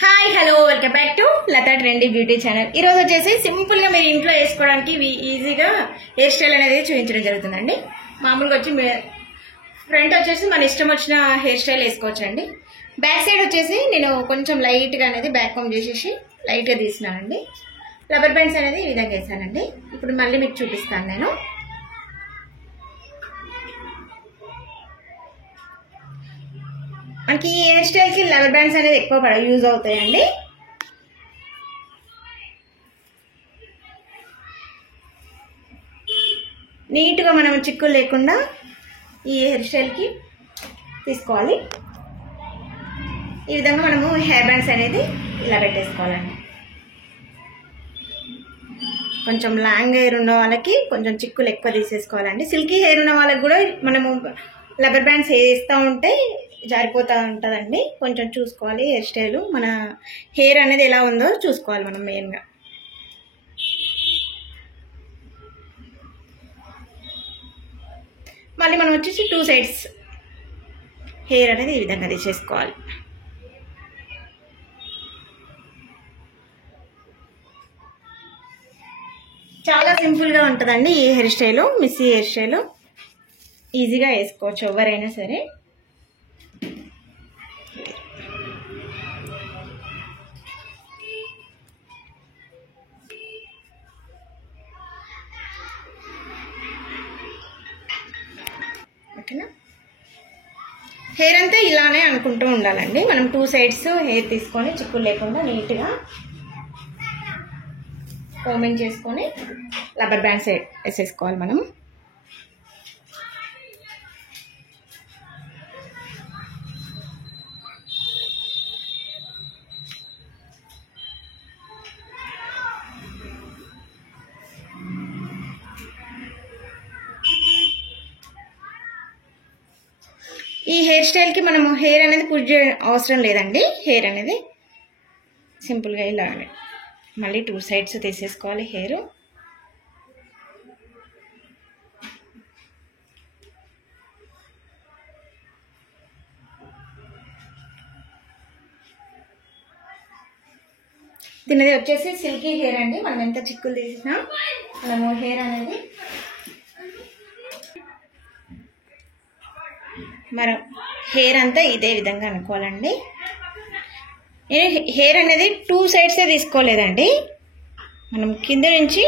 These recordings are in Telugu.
Hi hello welcome back to Latha trendy beauty channel. ఈ రోజు వచ్చేసి సింపుల్ గా మీరు ఇంట్లో వేసుకోవడానికి ఈజీగా హెయిర్ స్టైల్ అనేది చూపించడం జరుగుతుందండి. మామూలుగా వచ్చి ఫ్రంట్ వచ్చేసి మన ఇష్టం వచ్చిన హెయిర్ స్టైల్ వేసుకోవచ్చండి. బ్యాక్ సైడ్ వచ్చేసి నేను కొంచెం లైట్ గా అనేది బ్యాక్ కామ్ చేసేసి లైట్ గా తీసినానండి. రబ్బర్ బ్యాండ్స్ అనేది ఈ విధంగా వేసానండి. ఇప్పుడు మళ్ళీ మీకు చూపిస్తాను నేను. మనకి ఈ హెయిర్ స్టైల్ కి రబ్బర్ బ్యాండ్స్ అనేది ఎక్కువ యూజ్ అవుతాయండి. నీట్ గా మనం చిక్కులు లేకుండా ఈ హెయిర్ స్టైల్ కి తీసుకోవాలి. ఈ విధంగా మనము హెయిర్ బ్యాండ్స్ అనేది ఇలా పెట్టేసుకోవాలండి. కొంచెం లాంగ్ హెయిర్ ఉన్న వాళ్ళకి కొంచెం చిక్కులు ఎక్కువ తీసేసుకోవాలండి. సిల్కీ హెయిర్ ఉన్న వాళ్ళకి కూడా మనము రబ్బర్ బ్యాండ్స్ వేస్తూ ఉంటే జారిపోతూ ఉంటుందండి. కొంచెం చూసుకోవాలి హెయిర్ స్టైల్, మన హెయిర్ అనేది ఎలా ఉందో చూసుకోవాలి మనం మెయిన్గా. మళ్ళీ మనం వచ్చేసి 2 సైడ్స్ హెయిర్ అనేది ఈ విధంగా తీసేసుకోవాలి. చాలా సింపుల్గా ఉంటుందండి ఈ hair style. Missy hair style ఈజీగా వేసుకోవచ్చు ఎవరైనా సరే. ఓకేనా, హెయిర్ అంతా ఇలానే అనుకుంటూ ఉండాలండి. మనం 2 సైడ్స్ హెయిర్ తీసుకొని చిక్కులు లేకుండా నీట్గా కోమింగ్ చేసుకొని రబ్బర్ బ్యాండ్స్ వేసేసుకోవాలి మనం. ఈ హెయిర్ స్టైల్కి మనము హెయిర్ అనేది పుష్ అవసరం లేదండి. హెయిర్ అనేది సింపుల్గా ఇలా మళ్ళీ 2 సైడ్స్ తీసేసుకోవాలి హెయిర్. దీనిది వచ్చేసి సిల్కీ హెయిర్ అండి. మనం ఎంత చిక్కులు తీసినా మనము హెయిర్ అనేది మనం హెయిర్ అంతా ఇదే విధంగా అనుకోవాలండి. నేను హెయిర్ అనేది 2 సైడ్సే తీసుకోలేదండి. మనం కింద నుంచి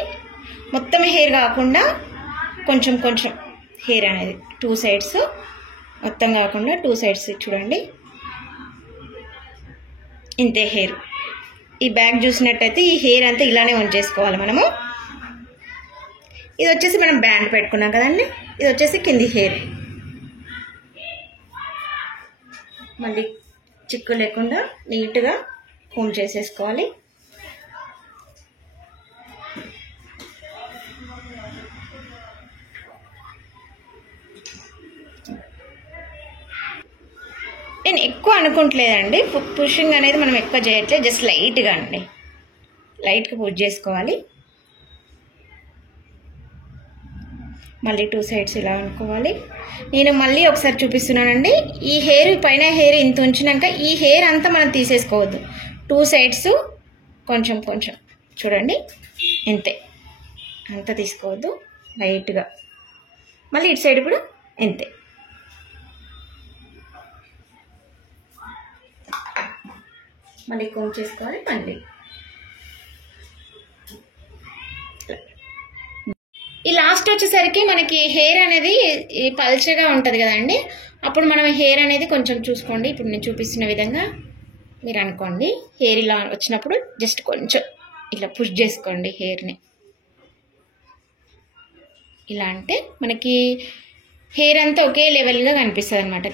మొత్తం హెయిర్ కాకుండా కొంచెం కొంచెం హెయిర్ అనేది 2 సైడ్స్, మొత్తం కాకుండా 2 సైడ్స్ చూడండి. ఇంతే హెయిర్. ఈ బ్యాక్ చూసినట్టయితే ఈ హెయిర్ అంతా ఇలానే ఉంచేసుకోవాలి మనము. ఇది వచ్చేసి మనం బ్యాండ్ పెట్టుకున్నాం కదండి. ఇది వచ్చేసి కింది హెయిర్. మళ్ళీ చిక్కు లేకుండా నీట్గా కోమ్ చేసేసుకోవాలి. నేను ఎక్కువ అనుకుంటలేదండి. పుషింగ్ అనేది మనం ఎక్కువ చేయట్లేదు, జస్ట్ లైట్గా అండి, లైట్గా పుష్ చేసుకోవాలి. మళ్ళీ 2 సైడ్స్ ఇలా అనుకోవాలి. నేను మళ్ళీ ఒకసారి చూపిస్తున్నానండి. ఈ హెయిర్ పైన హెయిర్ ఇంత ఉంచినాక ఈ హెయిర్ అంతా మనం తీసేసుకోవద్దు. 2 సైడ్స్ కొంచెం కొంచెం చూడండి, ఇంతే, అంతా తీసుకోవద్దు, లైట్గా. మళ్ళీ ఇటు సైడ్ కూడా ఇంతే. మళ్ళీ కోమ్ చేసుకోవాలి. మళ్ళీ ఈ లాస్ట్ వచ్చేసరికి మనకి హెయిర్ అనేది పల్చగా ఉంటుంది కదండి. అప్పుడు మనం హెయిర్ అనేది కొంచెం చూసుకోండి. ఇప్పుడు నేను చూపిస్తున్న విధంగా మీరు అనుకోండి. హెయిర్ ఇలా వచ్చినప్పుడు జస్ట్ కొంచెం ఇలా పుష్ చేసుకోండి హెయిర్ని. ఇలా అంటే మనకి హెయిర్ అంతా ఒకే లెవెల్గా కనిపిస్తుంది అనమాట.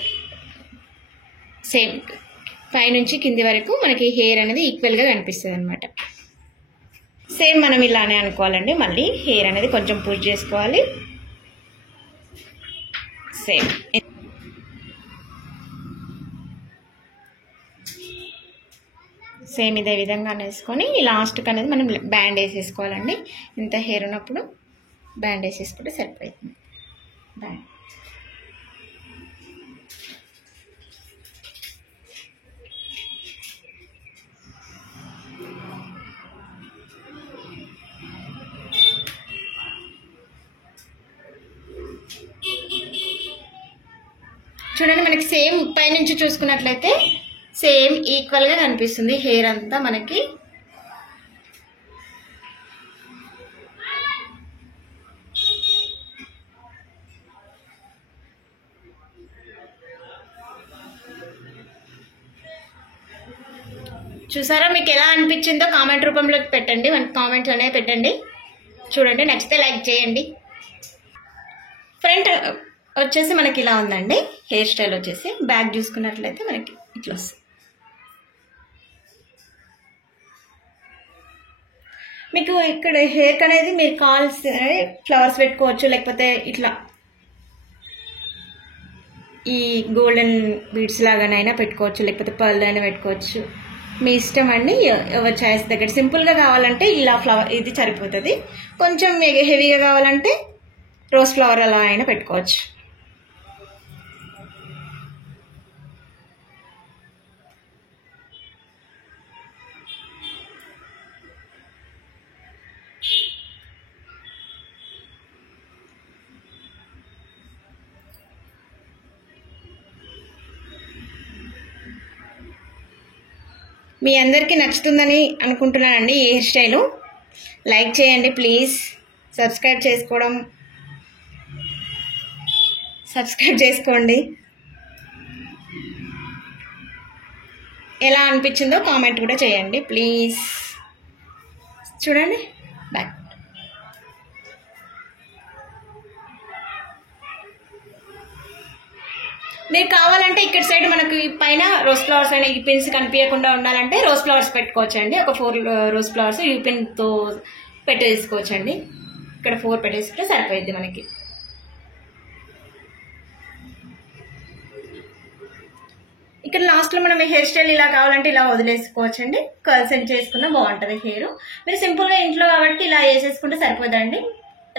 సేమ్ పైనుంచి కింది వరకు మనకి హెయిర్ అనేది ఈక్వల్గా కనిపిస్తుంది అనమాట. సేమ్ మనం ఇలానే అనుకోవాలండి. మళ్ళీ హెయిర్ అనేది కొంచెం పుష్ చేసుకోవాలి. సేమ్ ఇదే విధంగా వేసుకొని లాస్ట్కి అనేది మనం బ్యాండ్ వేసేసుకోవాలండి. ఇంత హెయిర్ ఉన్నప్పుడు బ్యాండ్ వేసేసుకుంటే సరిపోతుంది. బ్యాండ్ చూడండి, మనకి సేమ్ పైనుంచి చూసుకున్నట్లయితే సేమ్ ఈక్వల్గా కనిపిస్తుంది హెయిర్ అంతా మనకి. చూసారా, మీకు ఎలా అనిపించిందో కామెంట్ రూపంలో పెట్టండి, మనకి కామెంట్స్ అనేవి పెట్టండి. చూడండి, నచ్చితే లైక్ చేయండి. ఫ్రంట్ వచ్చేసి మనకి ఇలా ఉందండి హెయిర్ స్టైల్ వచ్చేసి. బ్యాక్ చూసుకున్నట్లయితే మనకి ఇట్లా వస్తుంది. మీకు ఇక్కడ హెయిర్ అనేది మీరు కావాల్సిన ఫ్లవర్స్ పెట్టుకోవచ్చు, లేకపోతే ఇట్లా ఈ గోల్డెన్ బీడ్స్ లాగానైనా పెట్టుకోవచ్చు, లేకపోతే పర్ల్ అయినా పెట్టుకోవచ్చు. మీ ఇష్టం అండి, ఎవరి చాయిస్ దగ్గర. సింపుల్గా కావాలంటే ఇలా ఫ్లవర్ ఇది సరిపోతుంది. కొంచెం హెవీగా కావాలంటే రోజ్ ఫ్లవర్ అలా అయినా పెట్టుకోవచ్చు. మీ అందరికీ నచ్చుతుందని అనుకుంటున్నానండి ఈ హెయిర్ స్టైలు. లైక్ చేయండి ప్లీజ్. సబ్స్క్రైబ్ చేసుకోండి. ఎలా అనిపించిందో కామెంట్ కూడా చేయండి ప్లీజ్. చూడండి, బాయ్. మీరు కావాలంటే ఇక్కడ సైడ్ మనకి పైన రోజ్ ఫ్లవర్స్ అయినా ఈ పిన్స్ కనిపించకుండా ఉండాలంటే రోజ్ ఫ్లవర్స్ పెట్టుకోవచ్చండి. ఒక 4 రోజ్ ఫ్లవర్స్ యూ పిన్తో పెట్టేసుకోవచ్చండి. ఇక్కడ 4 పెట్టేసుకుంటే సరిపోయింది మనకి. ఇక్కడ లాస్ట్లో మనం హెయిర్ స్టైల్ ఇలా కావాలంటే ఇలా వదిలేసుకోవచ్చండి. కర్ల్స్ ఎండ్ చేసుకున్నా బాగుంటుంది హెయిర్. మీరు సింపుల్గా ఇంట్లో కాబట్టి ఇలా వేసేసుకుంటే సరిపోదండి.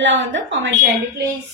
ఎలా ఉందో కామెంట్ చేయండి ప్లీజ్.